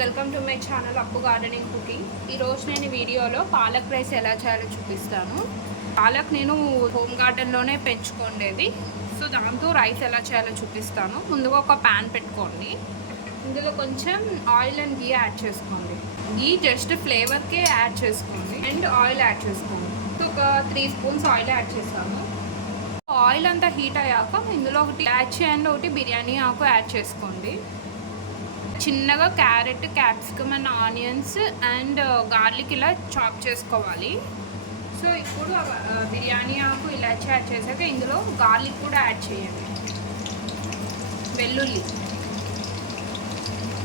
Welcome to my channel అప్పు gardening cooking. ఈరోజు నేను వీడియోలో పాలక్ రైస్ ఎలా చేయాలో చూపిస్తాను. పాలక్ నేను హోమ్ గార్డెన్లోనే పెంచుకోండేది. సో దాంతో రైస్ ఎలా చేయాలో చూపిస్తాను. ముందుగా ఒక ప్యాన్ పెట్టుకోండి. ఇందులో కొంచెం ఆయిల్ అండ్ గీ యాడ్ చేసుకోండి. గీ జస్ట్ ఫ్లేవర్కే యాడ్ చేసుకోండి అండ్ ఆయిల్ యాడ్ చేసుకోండి. సో ఒక 3 స్పూన్స్ ఆయిల్ యాడ్ చేస్తాను. ఆయిల్ అంతా హీట్ అయ్యాక ఇందులో ఒకటి ఇలాచీ అండ్ ఒకటి బిర్యానీ ఆకు యాడ్ చేసుకోండి. చిన్నగా carrot, capsicum and onions and garlic ఇలా చాప్ చేసుకోవాలి. సో ఇప్పుడు బిర్యానీ ఆకు ఇలాచీ యాడ్ చేశాక ఇందులో గార్లిక్ కూడా యాడ్ చేయండి.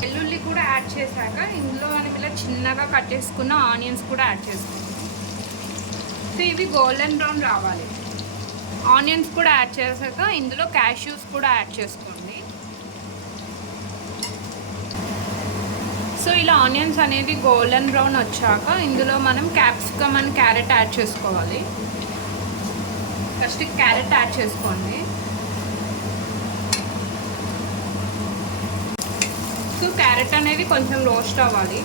వెల్లుల్లి కూడా యాడ్ చేశాక ఇందులో మనం ఇలా చిన్నగా కట్ చేసుకున్న ఆనియన్స్ కూడా యాడ్ చేసుకోండి. సో ఇవి గోల్డెన్ బ్రౌన్ రావాలి. ఆనియన్స్ కూడా యాడ్ చేశాక ఇందులో క్యాష్యూస్ కూడా యాడ్ చేసుకోండి. సో ఇలా ఆనియన్స్ అనేది గోల్డెన్ బ్రౌన్ వచ్చాక ఇందులో మనం క్యాప్సికమ్ అండ్ క్యారెట్ యాడ్ చేసుకోవాలి. ఫస్ట్ క్యారెట్ యాడ్ చేసుకోండి. సో క్యారెట్ అనేది కొంచెం రోస్ట్ అవ్వాలి.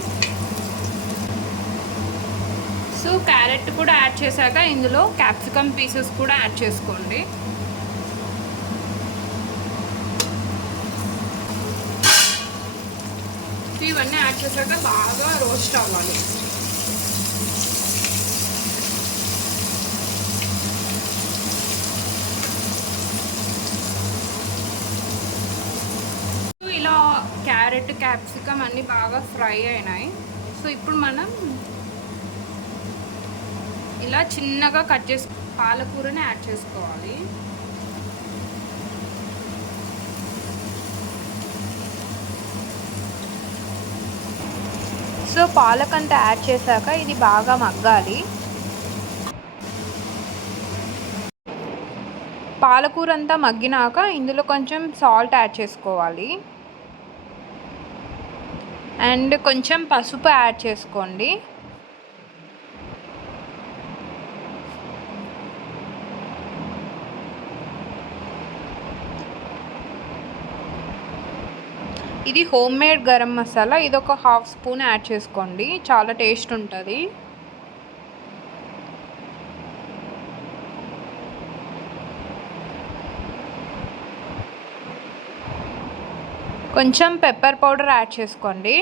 సో క్యారెట్ కూడా యాడ్ చేశాక ఇందులో క్యాప్సికమ్ పీసెస్ కూడా యాడ్ చేసుకోండి. ఇవన్నీ యాడ్ చేశాక బాగా రోస్ట్ అవ్వాలి. ఇలా క్యారెట్, క్యాప్సికమ్ అన్నీ బాగా ఫ్రై అయినాయి. సో ఇప్పుడు మనం ఇలా చిన్నగా కట్ చేసి పాలకూరని యాడ్ చేసుకోవాలి. సో పాలక్ అంతా యాడ్ చేశాక ఇది బాగా మగ్గాలి. పాలకూర అంతా మగ్గినాక ఇందులో కొంచెం సాల్ట్ యాడ్ చేసుకోవాలి అండ్ కొంచెం పసుపు యాడ్ చేసుకోండి. ఇది హోమ్ మేడ్ గరం మసాలా. ఇది ఒక 1/2 స్పూన్ యాడ్ చేసుకోండి. చాలా టేస్ట్ ఉంటుంది. కొంచెం పెప్పర్ పౌడర్ యాడ్ చేసుకోండి.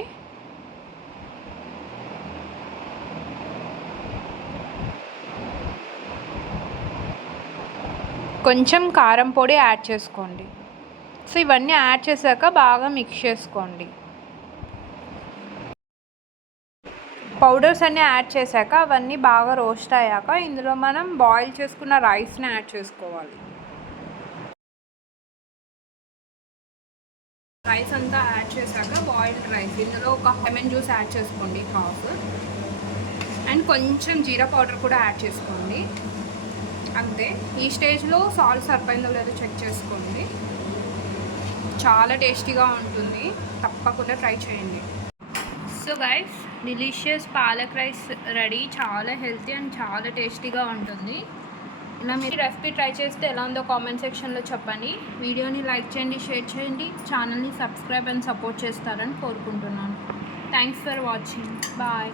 కొంచెం కారం పొడి యాడ్ చేసుకోండి. సో ఇవన్నీ యాడ్ చేశాక బాగా మిక్స్ చేసుకోండి. పౌడర్స్ అన్నీ యాడ్ చేశాక అవన్నీ బాగా రోస్ట్ అయ్యాక ఇందులో మనం బాయిల్ చేసుకున్న రైస్ని యాడ్ చేసుకోవాలి. రైస్ అంతా యాడ్ చేశాక బాయిల్డ్ రైస్ ఇందులో ఒక లెమన్ జ్యూస్ యాడ్ చేసుకోండి 1/2 అండ్ కొంచెం జీరా పౌడర్ కూడా యాడ్ చేసుకోండి. అంతే. ఈ స్టేజ్లో సాల్ట్ సరిపోయిందో లేదో చెక్ చేసుకోండి. చాలా టేస్టీగా ఉంటుంది. తప్పకుండా ట్రై చేయండి. So guys, delicious palak rice ready. చాలా హెల్తీ అండ్ చాలా టేస్టీగా ఉంటుంది. ఇలా మీరు రెసిపీ ట్రై చేస్తే ఎలా ఉందో కామెంట్ సెక్షన్లో చెప్పండి. వీడియోని లైక్ చేయండి, షేర్ చేయండి. ఛానల్ని సబ్స్క్రైబ్ అండ్ సపోర్ట్ చేస్తారని కోరుకుంటున్నాను. Thanks for watching. బాయ్.